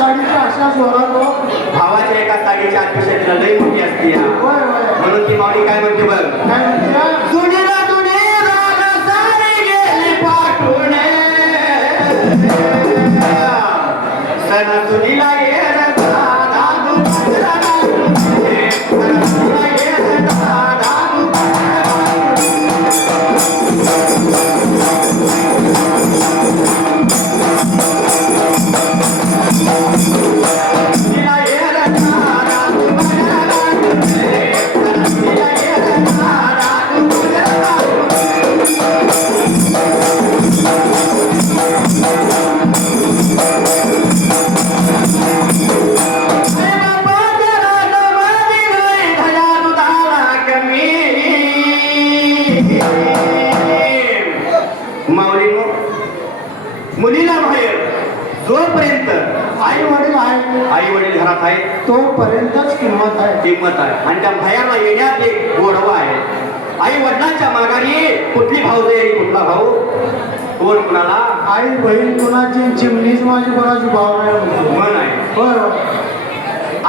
साडीच्या अशा जोरात हो. भावाच्या एका साडीच्या अतिशय लई मोठी असते होय होय. म्हणून ती माऊली काय म्हणते बघ, काय म्हणते? जुनीला जुनी राग सारी गेली पाठवून, सणासुदीला ये दादा दुसरा नाचून, सणासुदीला ये दादा मुलीला बाहेर जोपर्यंत आई वडील आहे, आई वडील घरात आहे तोपर्यंतच किंमत आहे. किंमत आहे. आणि त्या भयाला येण्यात एक गोडवा आहे. आई वडिलांच्या माघारी कुठली भाऊ जाई आणि कुठला भाऊ कोण कुणाला आई बहीण कुणाची चिमणीच माझी कोणाची भाव नाही. मन आहे. होय होय.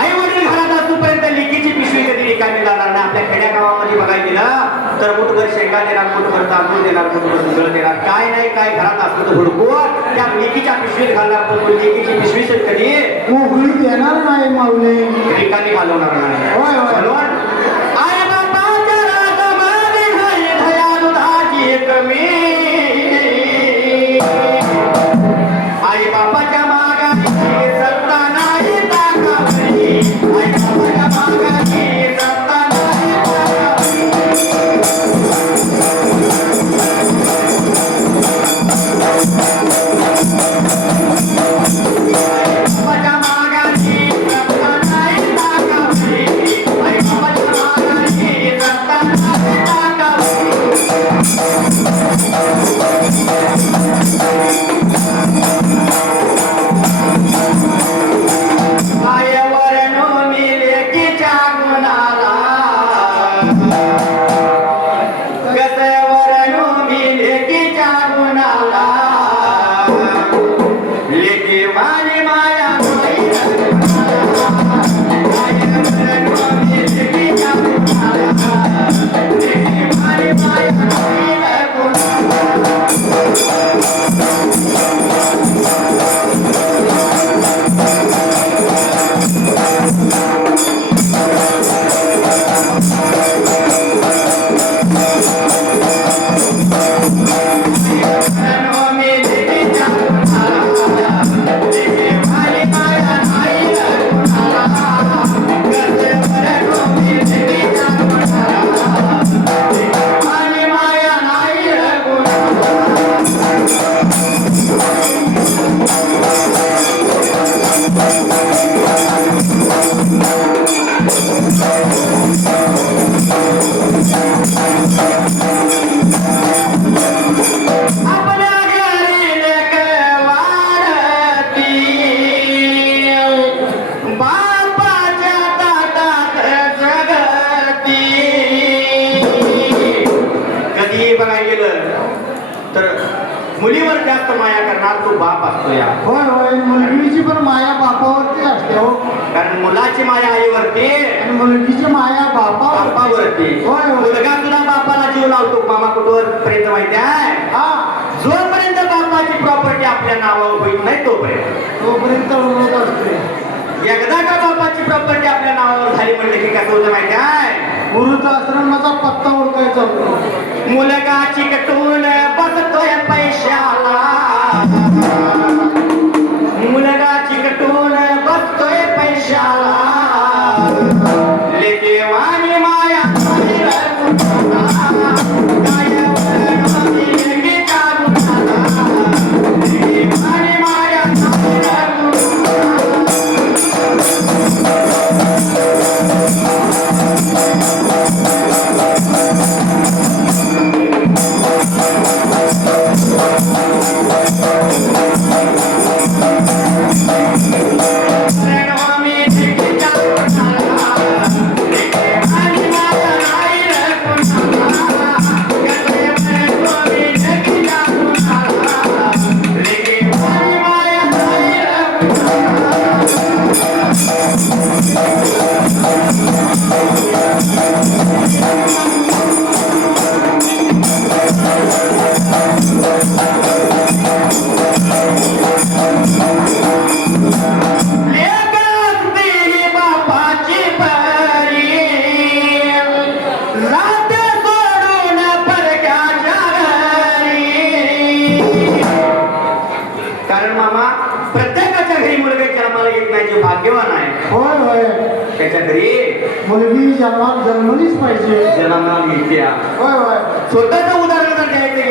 आई वडील घरात असतोपर्यंत लिकीची पिशवी कधी रिकामी जाणार नाही. आपल्या खेड्या गावामध्ये बघायला गेलं तर मुठभर शेंगा देणार, मुठभर तांदूळ देणार, मुठभर दुसळ देणार, काय नाही काय घरात असतं तर हुडकून त्या लिकीच्या पिशवीत घालणार. पण लिकीची पिशवी कधी मोकळी देणार नाही माऊली, रिकामी घालवणार नाही. होय होय. म्हणून आई बापाच्या रागामध्ये नाही दया दुधाची कमी, आई बापाच्या मागाची सत्ता नाही ताकावरी, आई बापाच्या मागाची सत्ता नाही ताकावरी. बापाच्या मागाची सत्ता नाही ताकावरी, आई बापाच्या मागाची सत्ता नाही ताकावरी. मायेवरनो मी लेकीच्या गुणाला, गतवरनो मी लेकीच्या गुणाला, लेकी माझी माया नाही मायेवरनो मी लेकीच्या गुणाला, लेकी माझी माया नाही गुणाला. मुलीवर जास्त माया करणार तो बाप असतो या. होय होय. मुलगीची पण माया बापावरती असते हो. कारण मुलाची माया आईवरती आणि मुलगीची माया बापावरती. बापावरती. होय होय. मुलगा सुद्धा बापाला जीव लावतो. मामा कुठवर पर्यंत माहिती आहे, हा, जोपर्यंत बापाची प्रॉपर्टी आपल्या नावावर होईल नाही तोपर्यंत होत असते. एकदा का बापाची प्रॉपर्टी आपल्या नावावर झाली म्हणले की कसं होतं माहिती आहे, वृद्धाश्रमाचा पत्ता ओळखायचा होतो. मुलगा चिकटून बसतोय पैशाला, मुलगा चिकटून बसतोय पैशाला, लेके वाणी माया Thank you. लेकरास देही बापाची परी, लाथे सोडून परक्याच्या घरी. कारण मामा प्रत्येकाच्या घरी मुलगा जन्माला येत नाही जे भाग्यवान आहे होय होय त्याच्या घरी मुलगी जन्मात जन्मलीच पाहिजे. जन्माला येत्या. होय होय स्वतःचं उदाहरण जर द्यायचं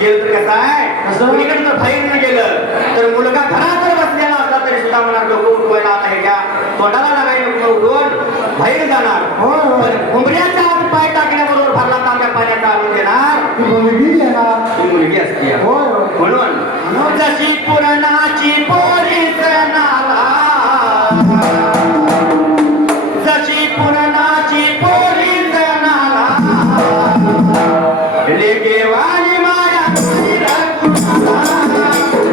गेलं तर कसं आहे, कसं? कुणीकडे जर बाहेर गेलं तर मुलगा घरात जर बसलेला असला तरी सुद्धा म्हणा लोक उठवायला आता ह्याच्या तोंडाला लागायला उठवून बाहेर जाणार. होय होय पण उंबऱ्याच्या आत पाय टाकण्याबरोबर भरला तांब्या पाण्याचा आणून देणार ती मुलगी येणार. ही मुलगी असते. होय होय म्हणून जशी पुरणाची पोरी सणाला, जशी पुरणाची पोरी सणाला, लेके वाली माया तुझी रघुनाथा,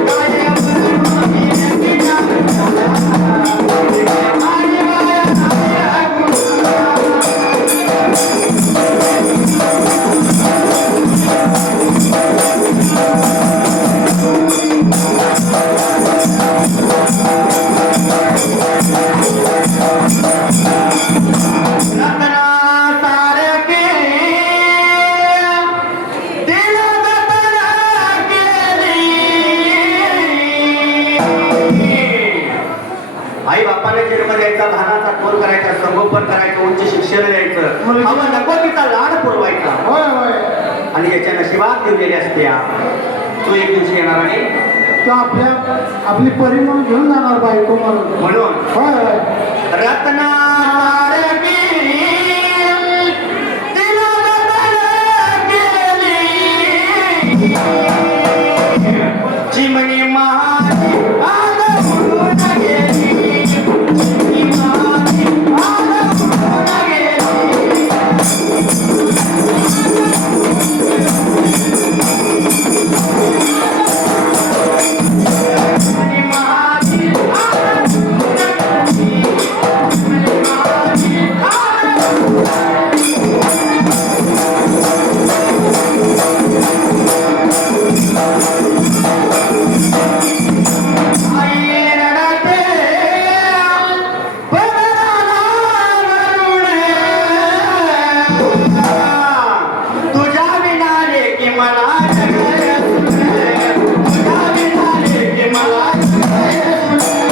कायम रघुनाथी लेके जाणारा, लेके वाली माया तुझी रघुनाथा. रत्नासारखे दिल जतन केली. आई बापाने जन्म द्यायचा, लहानाचा थोर करायचा, संगोपन करायचं, उच्च शिक्षण द्यायचं, हवा नको तिचा लाड पुरवायचा. होय होय आणि याच्या नशिबात ठेवलेल्या असत्या तो एक दिवशी येणार आणि तो आपली परी म्हणून घेऊन जाणार बायको म्हणून. म्हणून होय होय रत्नासारखी दिल जतन केली. चिमणी माझी आज उडून गेली, चिमणी माझी आज उडून गेली. चिमणी माझी आज उडून गेली, चिमणी माझी आज उडून आई रडते बदनाला रडून, तुझ्या विना लेकी मला जगले सुने, तुझ्या विना लेकी मला जगले सुने.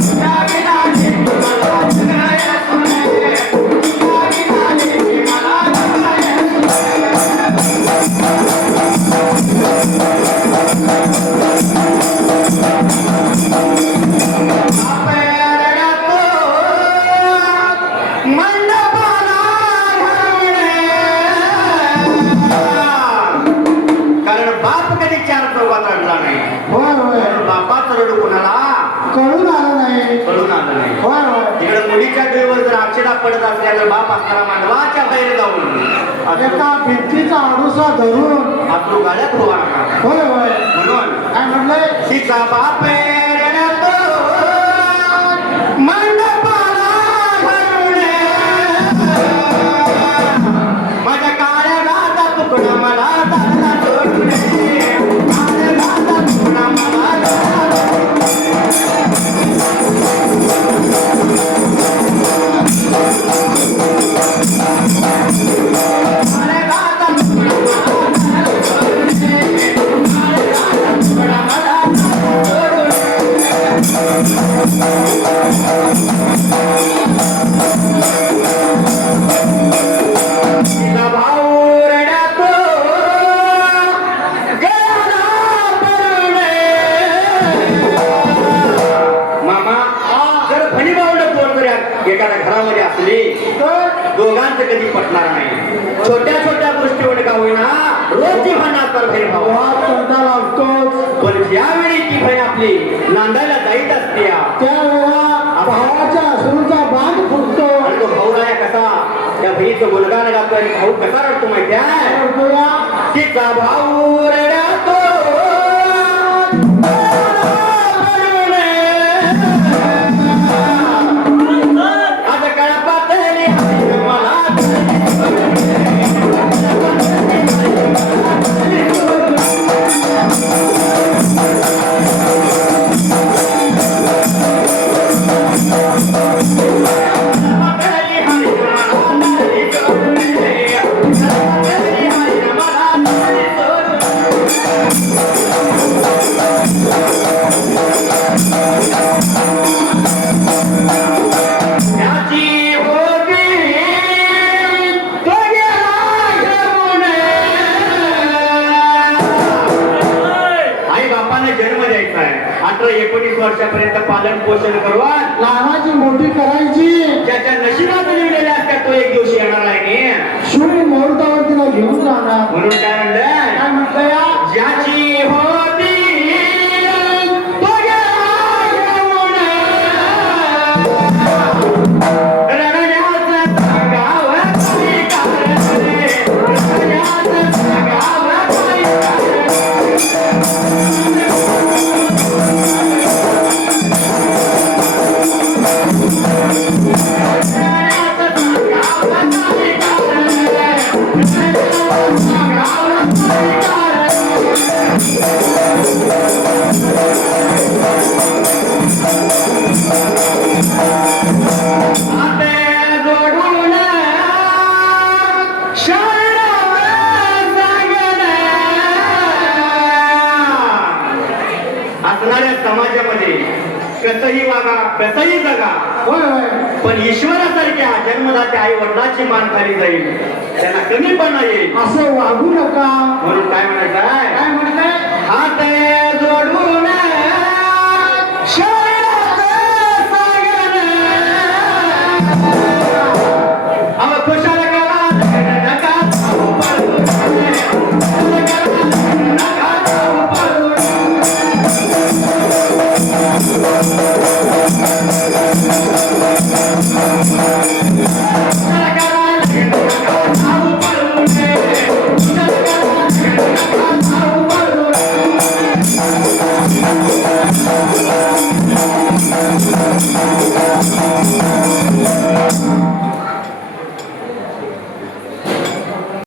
तुझ्या विना लेकी मला जगले सुने, तुझ्या विना लेकी मला जगले कारण बाप कधी चार चौकात रडला नाही. होय होय बापाच रडू कोणाला कळून आलं नाही. कळून आलं नाही. होय होय तिकडे मुलीच्या डोळ्यावर जर अक्षरा पडत असल्या तर बाप असताना मांडवाच्या बाहेर जाऊन एका भिंतीचा आडूसा धरून आपलं गाड्यात उभा राहणार. होय होय म्हणून काय म्हटलंय तिचा बाप रडतो मंडपाला घालून, माझ्या काळ्या गाता तुकडा मला दादा सोडून, काळ्या गाता तुकडा मला दादा काळ्या गाता तुकडा मला सोडून, काळ्या गाता तुकडा मला तिचा भाऊ रडतो गळा पडून. मामा जर फणी बावड पोर जर एखाद्या घरामध्ये असली तर दोघांचं कधी पटणार नाही. छोट्या छोट्या गोष्टीवर का होईना रोजची भांडण असतात बहीण भाऊ. वाद करता लागतोच. पण ज्यावेळी ती बहीण आपली नांदायला जाईत असते त्यावेळेला भावाच्या अश्रूचा बांध फुटतो. आणि तो भाऊ राया कसा त्या बहिणीचं गुणगान गातो आणि भाऊ कसा रडतो माहिती आहे. रडतोया. तिचा भाऊ रडतो आता कळपातली मला जन्म द्यायचा आहे 18-19 वर्षापर्यंत पालन पोषण करून लहानाची मोठी करायची. ज्याच्या नशिबात लिहिलेल्या असतात तो एक दिवशी येणार आहे शुभ मुहूर्तावर तिला घेऊन जाणार. म्हणून काय म्हणलं काय म्हटलं या ज्याची होती तो गेला घेऊन. रडण्याचं सांगावं काही कारण नाही. रडण्याचं सांगावं काही कारण असणाऱ्या समाजामध्ये कसंही वागा कसंही जगा होय होय पण ईश्वरासारख्या जन्मदात्या आई वडिलांची मान खाली जाईल त्यांना कमीपणा येईल असं